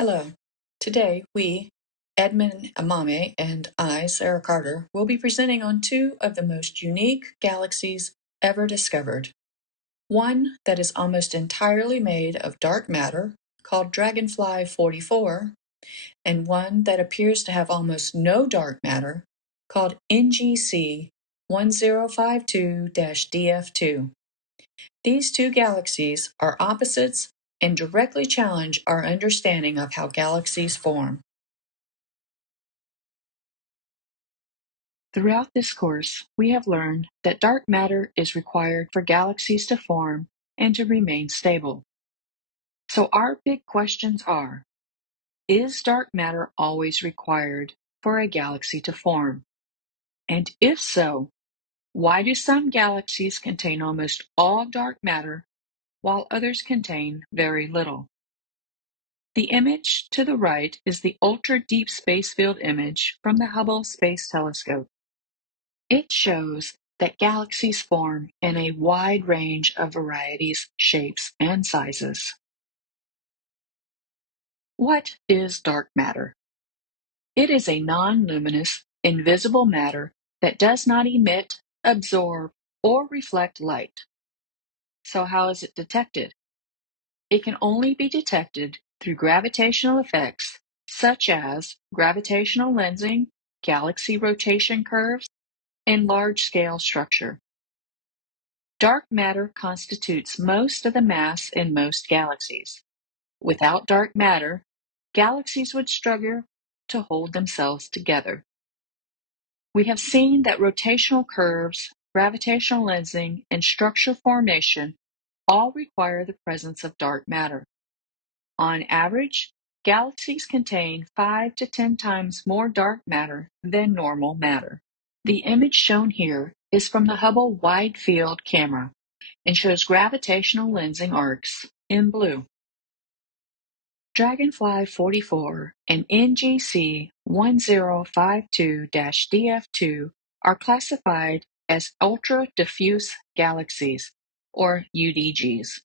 Hello. Today, we, Edmund Amame and I, Sarah Carter, will be presenting on two of the most unique galaxies ever discovered. One that is almost entirely made of dark matter, called Dragonfly 44, and one that appears to have almost no dark matter, called NGC 1052-DF2. These two galaxies are opposites and directly challenge our understanding of how galaxies form. Throughout this course, we have learned that dark matter is required for galaxies to form and to remain stable. So our big questions are, is dark matter always required for a galaxy to form? And if so, why do some galaxies contain almost all dark matter while others contain very little? The image to the right is the ultra-deep space field image from the Hubble Space Telescope. It shows that galaxies form in a wide range of varieties, shapes, and sizes. What is dark matter? It is a non-luminous, invisible matter that does not emit, absorb, or reflect light. So how is it detected? It can only be detected through gravitational effects such as gravitational lensing, galaxy rotation curves, and large-scale structure. Dark matter constitutes most of the mass in most galaxies. Without dark matter, galaxies would struggle to hold themselves together. We have seen that rotational curves, gravitational lensing, and structure formation all require the presence of dark matter. On average, galaxies contain 5 to 10 times more dark matter than normal matter. The image shown here is from the Hubble Wide Field camera and shows gravitational lensing arcs in blue. Dragonfly 44 and NGC 1052-DF2 are classified as ultra-diffuse galaxies, or UDGs.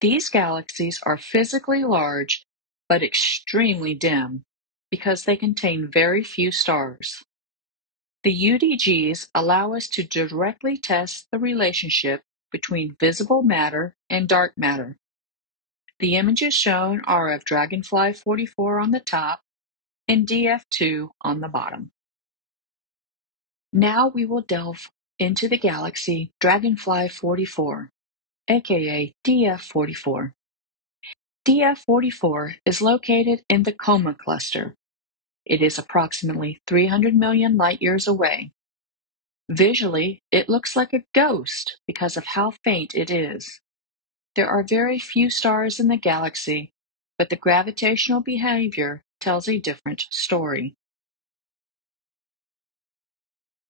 These galaxies are physically large but extremely dim because they contain very few stars. The UDGs allow us to directly test the relationship between visible matter and dark matter. The images shown are of Dragonfly 44 on the top and DF2 on the bottom. Now we will delve into the galaxy Dragonfly 44, aka DF44. DF44 is located in the Coma cluster. It is approximately 300 million light-years away. Visually, it looks like a ghost because of how faint it is. There are very few stars in the galaxy, but the gravitational behavior tells a different story.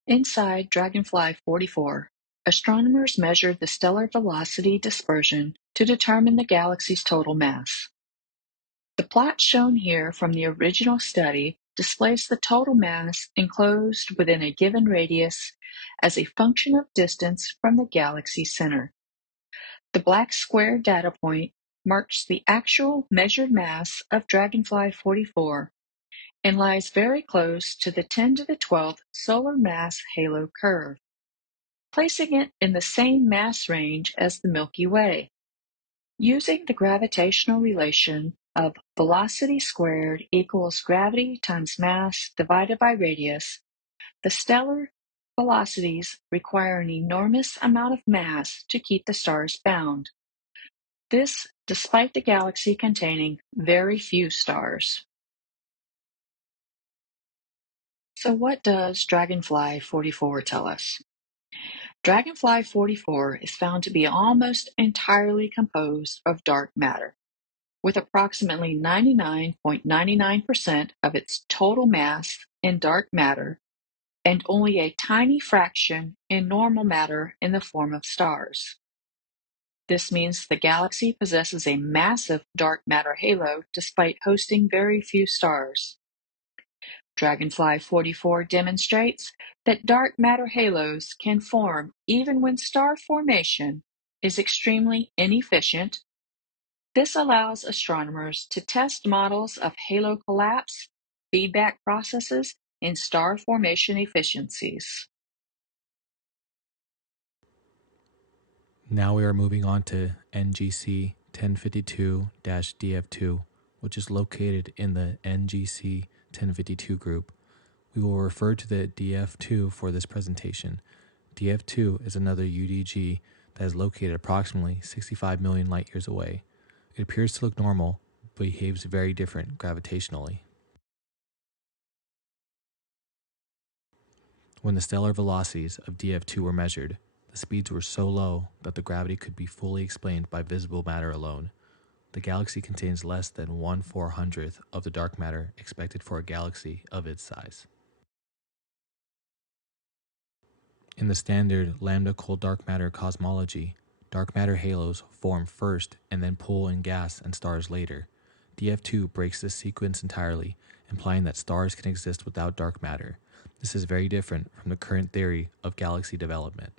Inside Dragonfly 44, astronomers measured the stellar velocity dispersion to determine the galaxy's total mass. The plot shown here from the original study displays the total mass enclosed within a given radius as a function of distance from the galaxy center. The black square data point marks the actual measured mass of Dragonfly 44 and lies very close to the 10 to the 12th solar mass halo curve, placing it in the same mass range as the Milky Way. Using the gravitational relation of velocity squared equals gravity times mass divided by radius, the stellar velocities require an enormous amount of mass to keep the stars bound. This despite the galaxy containing very few stars. So what does Dragonfly 44 tell us? Dragonfly 44 is found to be almost entirely composed of dark matter, with approximately 99.99% of its total mass in dark matter and only a tiny fraction in normal matter in the form of stars. This means the galaxy possesses a massive dark matter halo despite hosting very few stars. Dragonfly 44 demonstrates that dark matter halos can form even when star formation is extremely inefficient, This allows astronomers to test models of halo collapse, feedback processes, and star formation efficiencies. Now we are moving on to NGC 1052-DF2, which is located in the NGC 1052 group. We will refer to the DF2 for this presentation. DF2 is another UDG that is located approximately 65 million light years away. It appears to look normal, but behaves very different gravitationally. When the stellar velocities of DF2 were measured, the speeds were so low that the gravity could be fully explained by visible matter alone. The galaxy contains less than 1/400th of the dark matter expected for a galaxy of its size. In the standard lambda cold dark matter cosmology, dark matter halos form first and then pull in gas and stars later. DF2 breaks this sequence entirely, implying that stars can exist without dark matter. This is very different from the current theory of galaxy development.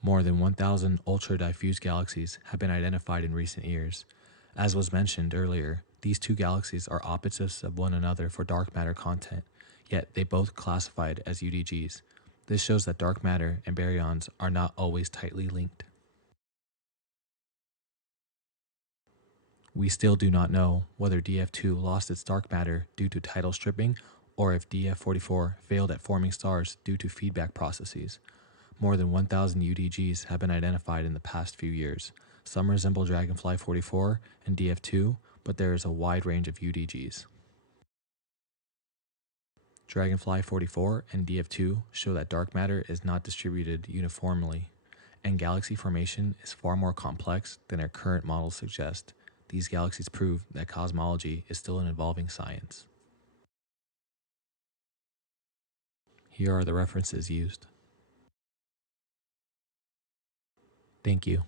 More than 1,000 ultra-diffuse galaxies have been identified in recent years. As was mentioned earlier, these two galaxies are opposites of one another for dark matter content, yet they both classified as UDGs. This shows that dark matter and baryons are not always tightly linked. We still do not know whether DF2 lost its dark matter due to tidal stripping or if DF44 failed at forming stars due to feedback processes. More than 1,000 UDGs have been identified in the past few years. Some resemble Dragonfly 44 and DF2, but there is a wide range of UDGs. Dragonfly 44 and DF2 show that dark matter is not distributed uniformly, and galaxy formation is far more complex than our current models suggest. These galaxies prove that cosmology is still an evolving science. Here are the references used. Thank you.